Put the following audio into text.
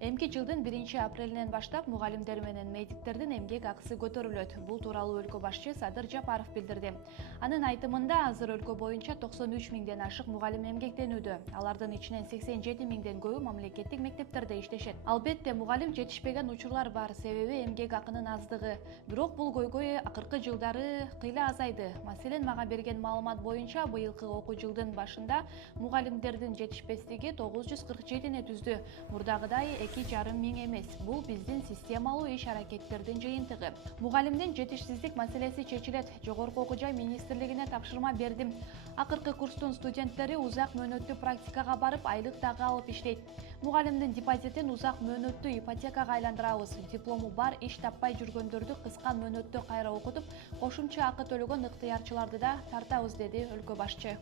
Эмки жылдын 1-апрелинен баштап мугалимдер менен медиктердин эмгек акысы көтөрүлөт. Бул тууралуу өлкө башчы Садыр Жапаров билдирди. Анын айтымында азыр өлкө боюнча 93 миңден ашык мугалим эмгектенүүдө. Алардын ичинен 87 миңден көбү мамлекеттик мектептерде иштешет. Албетте, мугалим жетишпеген учурлар бар, себеби эмгек акынын аздыгы. Бирок бул көйгөй акыркы жылдары кыйла азайды. Маселен, мага берген маалымат боюнча быйылкы окуу жылдын башында мугалимдердин жетишпестиги 947-ни түздү. Мурдагыдай 2,5 миң эмес. Бул биздин системалуу иш-аракеттердин жыйынтыгы. Мугалимдин жетишсиздик маселеси чечилет. Жогорку окуу жай министрлигине тапшырма бердим. Акыркы курстун студенттери узак мөөнөттүү практикага барып, айлык дагы алып иштейт. Мугалимдин депозитин узак мөөнөттүү ипотекага айландырабыз. Диплому бар, иш таппай жүргөндөрдү кыска мөөнөттө кайра окутуп, кошумча акы төлөгөн ыктыярчыларды да тартабыз, деди өлкө башчы.